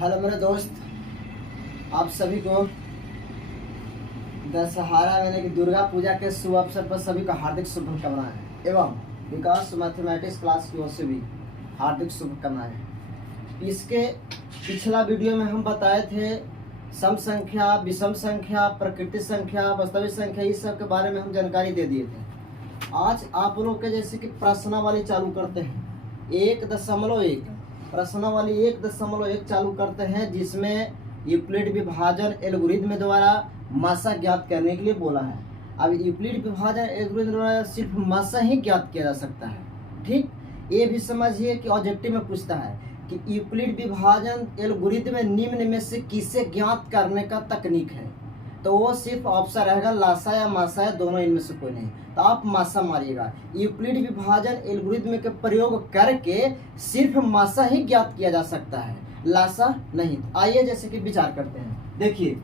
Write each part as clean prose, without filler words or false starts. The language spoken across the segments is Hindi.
हेलो मेरे दोस्त, आप सभी को दशहरा यानी कि दुर्गा पूजा के शुभ अवसर पर सभी का हार्दिक शुभकामनाएं एवं विकास मैथमेटिक्स क्लास की ओर से भी हार्दिक शुभकामनाएं। इसके पिछला वीडियो में हम बताए थे सम संख्या, विषम संख्या, प्रकृति संख्या, वास्तविक संख्या, इस सब के बारे में हम जानकारी दे दिए थे। आज आप लोग के जैसे कि प्रश्नावली चालू करते हैं 1.1 प्रश्नावली 1.1 चालू करते हैं, जिसमें यूक्लिड विभाजन एल्गोरिथम द्वारा मासा ज्ञात करने के लिए बोला है। अब यूक्लिड विभाजन एल्गोरिथम द्वारा सिर्फ मासा ही ज्ञात किया जा सकता है। ठीक, ये भी समझिए कि ऑब्जेक्टिव में पूछता है कि यूक्लिड विभाजन एल्गोरिथम में निम्न में से किसे ज्ञात करने का तकनीक है, तो वो सिर्फ ऑप्शन रहेगा लासा या मासा या दोनों, इनमें से कोई नहीं। तो आप मासा मारिएगा। यूक्लिड विभाजन एल्गोरिथम के प्रयोग करके सिर्फ मासा ही ज्ञात किया जा सकता है, लासा नहीं। आइए जैसे कि विचार करते हैं। देखिए,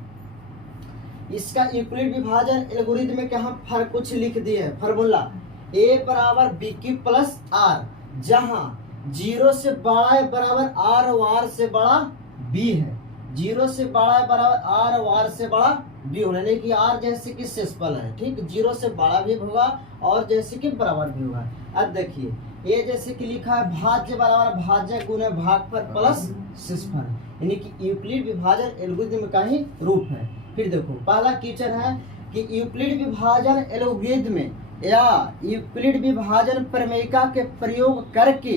इसका यूक्लिड विभाजन एल्गोरिथम में हम फर्क कुछ लिख दिए हैं। फार्मूला a बराबर बी क्यू प्लस आर, जहां 0 से बड़ा है बराबर आर और आर से बड़ा b है। 0 से बड़ा है बराबर आर और आर से बड़ा b होना, नहीं कि आर जैसे कि शेषफल है। ठीक, 0 से बड़ा भी होगा और जैसे कि बराबर भी होगा। अब देखिए, ये जैसे कि लिखा है भाज्य बराबर भाज्य गुणे भाग पर प्लस शेषफल, यानी कि यूक्लिड विभाजन एल्गोरिथम का ही रूप है। फिर देखो, पहला क्वेश्चन है कि यूक्लिड विभाजन एल्गोरिथम या यूक्लिड विभाजन प्रमेयिका के प्रयोग करके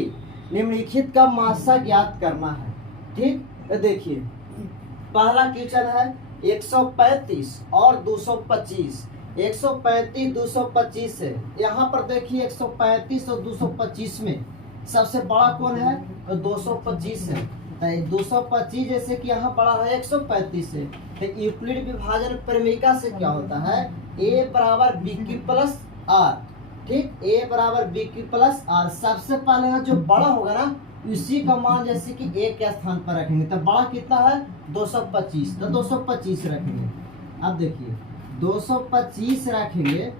निम्नलिखित का मासा ज्ञात करना है। ठीक, देखिए पहला क्वेश्चन है 135 और 225। 135 225 है। यहाँ पर देखिए 135 और 225 में सबसे बड़ा कौन है, तो 225 है। तो 225 जैसे कि यहाँ बड़ा है 135 से, तो यूक्लिड विभाजन प्रमेयिका से क्या होता है, a बराबर बी क्यू प्लस आर। ठीक, a बराबर बी क्यू प्लस आर। सबसे पहले जो बड़ा होगा ना, उसी का मान जैसे कि a के स्थान पर रखेंगे। तो बड़ा कितना है 225, तो 225 रखेंगे। अब देखिए 225 रखेंगे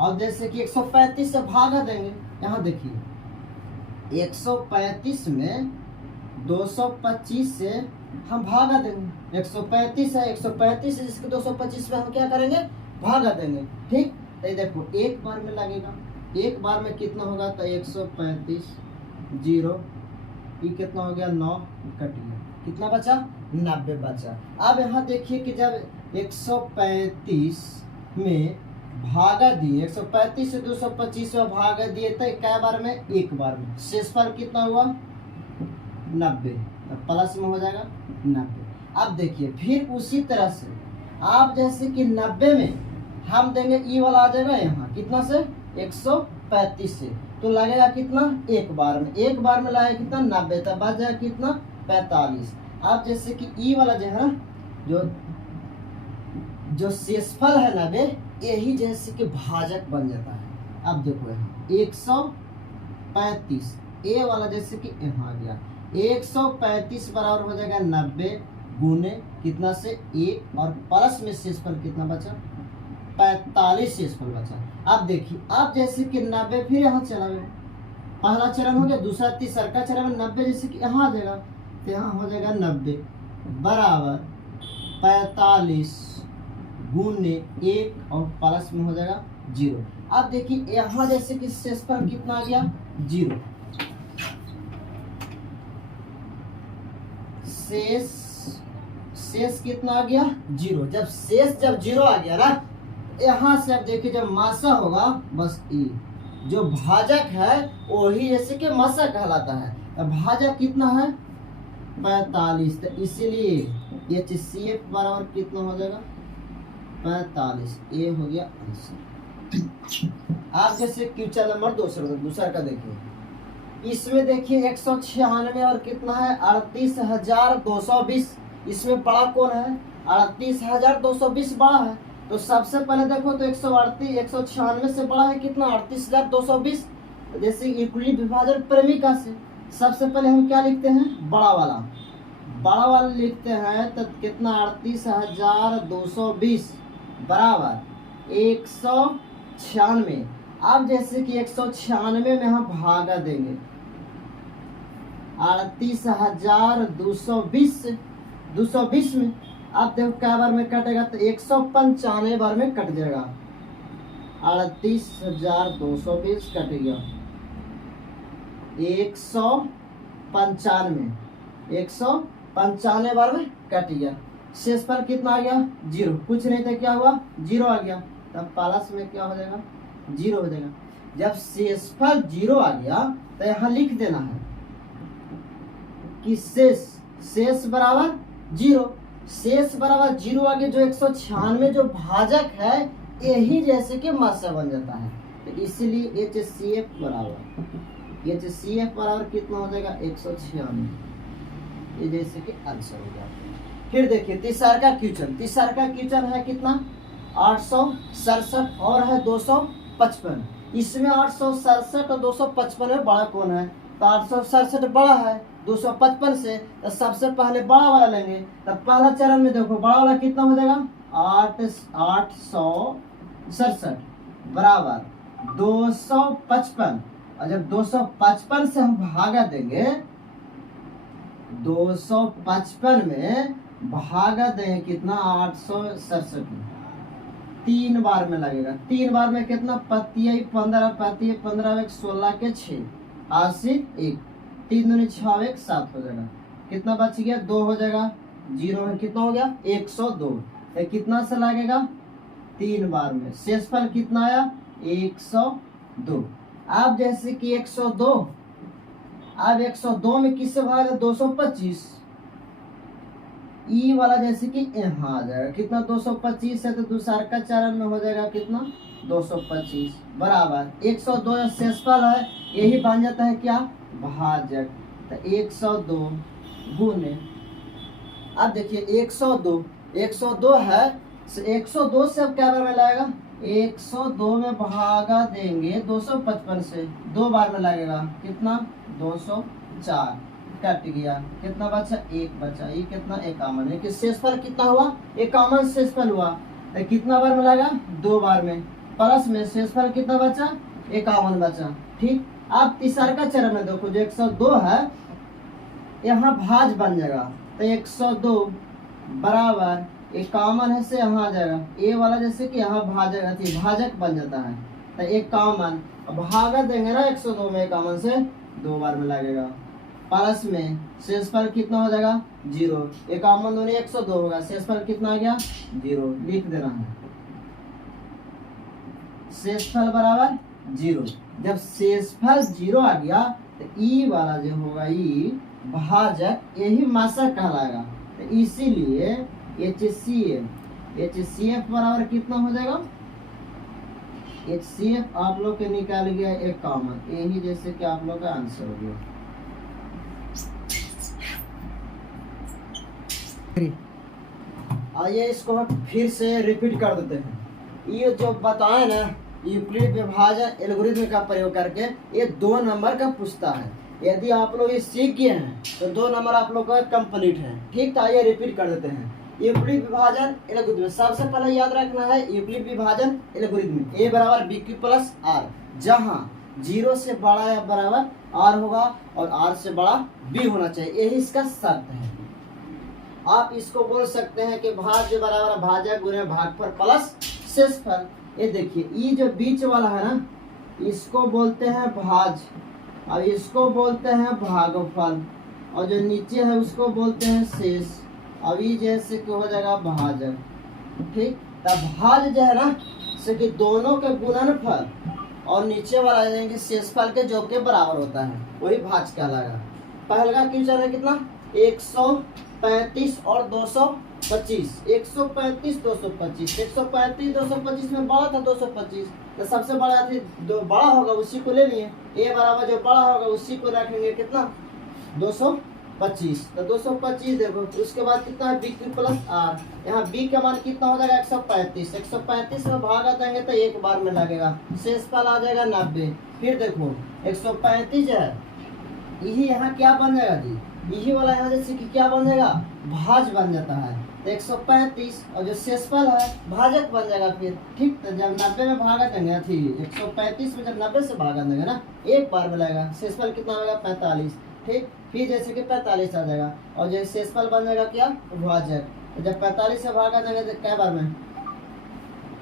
और जैसे कि 135 से भागा देंगे। यहाँ देखिए 135 में 225 से हम भागा देंगे। 135 है, 135 से जिसके 225 में हम क्या करेंगे, भागा देंगे। ठीक, तो देखो एक बार में लगेगा, एक बार में कितना होगा, तो 135 0, ये कितना हो गया 9, कट गया, कितना बचा 90 बचा। अब यहाँ देखिए कि जब 135 में भागा दिए, 135 से 225 में भागा दिए, तो क्या बार में, एक बार में। शेषफल कितना हुआ 90, तो प्लस में हो जाएगा 90। अब देखिए फिर उसी तरह से आप जैसे कि 90 में हम देंगे, ई वाला आ जाएगा यहाँ कितना से 135 से, तो लगेगा कितना, एक बार में। एक बार में लगेगा कितना 90, तब बच जाएगा कितना 45। अब जैसे कि ई वाला जो है ना, जो शेषफल है 90, यही जैसे कि भाजक बन जाता है। अब देखो यहाँ 135, ए वाला जैसे कि यहाँ आ गया 135 बराबर हो जाएगा 90 गुने कितना से 1, और प्लस में शेषफल कितना बचा 45 शेषफल बचा। अब देखिए, अब जैसे कि 90 फिर यहाँ चला गया, पहला चरण हो गया, दूसरा तीसरा का चरण में 90 जैसे कि यहाँ आ जाएगा, तो यहाँ हो जाएगा 90 बराबर 45 गुने 1 और प्लस में हो जाएगा 0। अब देखिए यहाँ जैसे कि शेषफल कितना आ गया 0, शेष कितना आ गया 0। जब शेष 0 आ गया ना, यहाँ से अब देखिए जब मासा होगा बस ई, जो भाजक है वही जैसे कि मासा कहलाता है। अब भाजक कितना है 45, तो इसीलिए HCF बराबर कितना हो जाएगा 45, ये हो गया आंसर। आप जैसे क्वेश्चन नंबर दूसरा का देखिए, इसमें देखिए 196 और कितना है 38,220। इसमें बड़ा कौन है, 38,220 बड़ा है। तो सबसे पहले देखो तो 196 से बड़ा है कितना 38,220। जैसे यूक्लिड विभाजन प्रमेयिका से सबसे पहले हम क्या लिखते हैं, बड़ा वाला लिखते हैं। तो कितना 38,220 बराबर 196। अब जैसे कि 196 में हम भागा देंगे 38,220 220 में। आप देखो क्या बार में कटेगा, तो 195 बार में कट जाएगा। 38,220 कट गया। 195 बार में कट गया। शेषफल कितना आ गया? 0। कुछ नहीं था, क्या हुआ? 0 आ गया। तब प्लस में क्या हो जाएगा? 0 हो जाएगा। जब शेषफल 0 आ गया तो यहाँ लिख देना है कि शेष बराबर 0। शेष बराबर 0 आ गया। जो 196 जो भाजक है यही जैसे कि मात्रा बन जाता है, तो इसीलिए HCF बराबर कितना हो जाएगा? 196। ये जैसे कि आंसर हो जाता है। फिर देखिए तीसरा का क्वेश्चन है कितना? 867 और है 255। इसमें 867 और 255 में बड़ा कौन है? तो 867 बड़ा है 255 से, तो सबसे पहले बड़ा वाला लेंगे। तो पहला चरण में देखो बड़ा वाला कितना हो जाएगा? 867 बराबर 255। और जब 255 से हम भागा देंगे, 255 में भागा देंगे कितना? 867 में 3 बार में लगेगा। 3 बार में कितना? 15 15 16 के 6 80 1 3 दूनी 6 1 7 हो जाएगा। कितना बच गया? 2 हो जाएगा। 0 में कितना हो गया? 102। कितना से लगेगा? 3 बार में। शेषफल कितना आया? 102। अब जैसे कि 102, अब 102 में किससे भागा? 225। ई वाला जैसे कि यहाँ आ जाएगा। कितना? 225 है, तो दूसरा का चरण में हो जाएगा कितना? 225 बराबर 102 शेषफल है, यही बन जाता है क्या? भाजक। तो 102 गुने, अब देखिए 102 है, 102 से अब क्या बार में लगेगा? 102 में भागा देंगे 255 से, 2 बार में लगेगा। कितना? 204 कट गया। कितना बचा? 1 बचा। ये कितना? 51 है। कि शेषफल कितना हुआ? 51 शेषफल हुआ। तो कितना बार में लगा? 2 बार में। प्लस में शेषफल कितना बचा? 51 बचा। ठीक। अब तीसरा का चरण में देखो, जो 102 है यहाँ भाज बन जाएगा। तो 102 बराबर 51 है से यहाँ आ जाएगा। ए वाला जैसे कि यहाँ भाजक बन जाता है। तो 51 भागा देंगे ना 102 में, 51 से 2 बार में लगेगा। प्लस में शेषफल कितना हो जाएगा? 0। 51 दूनी 102 होगा। शेषफल कितना आ गया? 0। लिख देना है शेषफल बराबर 0। जब शेषफल 0 आ गया तो ई वाला जो होगा ई भाजक, यही मात्रक कहलाएगा। तो इसीलिए HCF बराबर कितना हो जाएगा? HCF आप लोग के निकाल गया 51। यही जैसे कि आप लोग का आंसर हो गया। आइए इसको हम फिर से रिपीट कर देते हैं। ये जो बताए ना यूक्लिड विभाजन एल्गोरिथ्म का प्रयोग करके, ये 2 नंबर का पूछता है। यदि आप लोग ये सीख गए हैं तो 2 नंबर आप लोग का कंप्लीट है। ठीक। तो आइए रिपीट कर देते हैं। यूक्लिड विभाजन एल्गोरिथ्म, सबसे पहले याद रखना है यूक्लिड विभाजन एल्गोरिथम A बराबर BQ प्लस R, जहाँ 0 से बड़ा या बराबर R होगा और R से बड़ा B होना चाहिए, यही इसका शर्त है। आप इसको बोल सकते हैं कि भाज्य बराबर भाजक गुणे भागफल प्लस शेषफल। ये देखिए ये जो बीच वाला है ना, इसको बोलते हैं भाज, और इसको बोलते हैं भागफल, और जो नीचे है उसको बोलते हैं शेष। अब ये जैसे कि हो जाएगा भाजक। ठीक। तब भाज जो है ना से कि दोनों के गुणनफल और नीचे वाला जाएंगे शेषफल के जो के बराबर होता है, वही भाज कहलाएगा। पहला क्वेश्चन है कितना? 135 और 225। 135 225। 135 225 में बड़ा था 225, तो सबसे बड़ा बड़ा होगा उसी को ले लिए। ए बराबर जो बड़ा होगा उसी को रखेंगे कितना? 225। तो 225 देखो। उसके बाद कितना है? BQ plus R। यहाँ B का मान कितना हो जाएगा? 135। 135 में भागा देंगे तो 1 बार में लगेगा। शेषफल आ जाएगा 90। फिर देखो 135 है, यही यहाँ क्या बन जाएगा जी? यही वाला यहाँ जैसे कि क्या बन जाएगा? भाज बन जाता है। तो 135 और जो शेषफल है भाजक बन जाएगा फिर। ठीक। तो जब 90 में भागा देंगे, 135 में जब 90 से भागा देंगे ना, 1 बार में लगेगा। शेषफल कितना होगा? 45। ठीक। फिर जैसे कि 45 आ जाएगा और जैसे शेषफल बन जाएगा क्या, भाजक। तो जब 45 से भागा देंगे तो क्या बार में,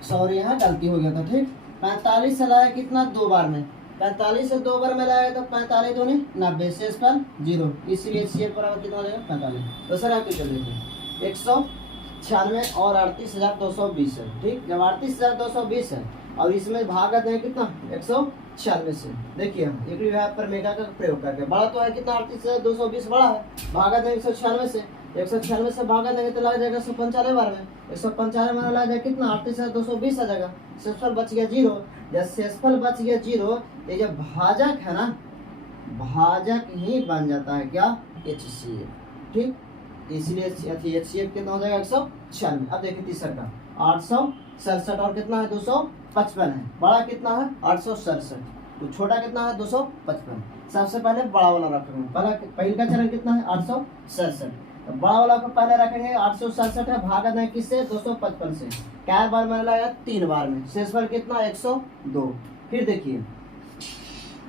सॉरी यहाँ गलती हो गया था, ठीक। 45 से लाया कितना, 2 बार में, 45 से 2 बार में लाया तो 45 दूनी 90, शेषफल 0, इसलिए HCF बराबर कितना हो जाएगा 45। तो सर आप क्या देखिए 196 और 38,220 है, ठीक। जब 38,220 है और इसमें भागा दें कितना 196 से, देखिए एक विभाग पर मेगा का प्रयोग करके, बड़ा तो है कितना 38,220 बड़ा है, भागा दें 196 से, 196 से भागा देंगे तो लग जाएगा 195 बार में, 195 में लग जाएगा कितना 38,220 आ जाएगा, शेषफल बच गया 0। जब शेषफल बच गया 0 ये जो भाजक है ना, भाजक ही बन जाता है क्या, HCF, ठीक। इसलिए HCF कितना हो जाएगा 196। अब देखिए तीसरा का 867 और कितना है 255 है, बड़ा कितना है 867, तो छोटा कितना है 255। सबसे पहले बड़ा वाला रखेंगे, पहले का चरण कितना है 867, तो बड़ा वाला को पहले रखेंगे 867 है, भागा दें किससे 255 से, क्या बार में लगाया 3 बार में, शेषफल कितना 102। फिर देखिए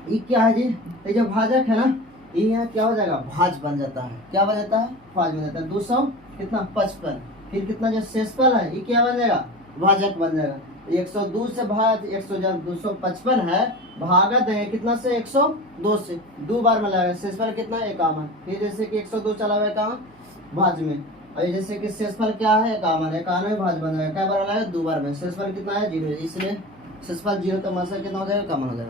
ये क्या है जी, ये जो भाजक है ना ये यहाँ क्या हो जाएगा, भाज बन जाता है, क्या बन जाता है, भाज बन जाता है 200 कितना 55। फिर कितना जो शेषफल है ये क्या बन जाएगा, भाजक बन जाएगा। 102 से भाग 100 जब 255 है, भागा देंगे कितना से 102 से, 2 बार में लगेगा, शेषफल कितना 51। फिर जैसे कि 102 चला हुआ 51 भाज में, और जैसे कि शेषफल क्या है 51, 91 भाज बन जाएगा, क्या बार लगाएगा 2 बार में, शेषफल कितना है 0, इसलिए शेषफल 0 तो मतलब कितना हो जाएगा, 51 हो जाएगा।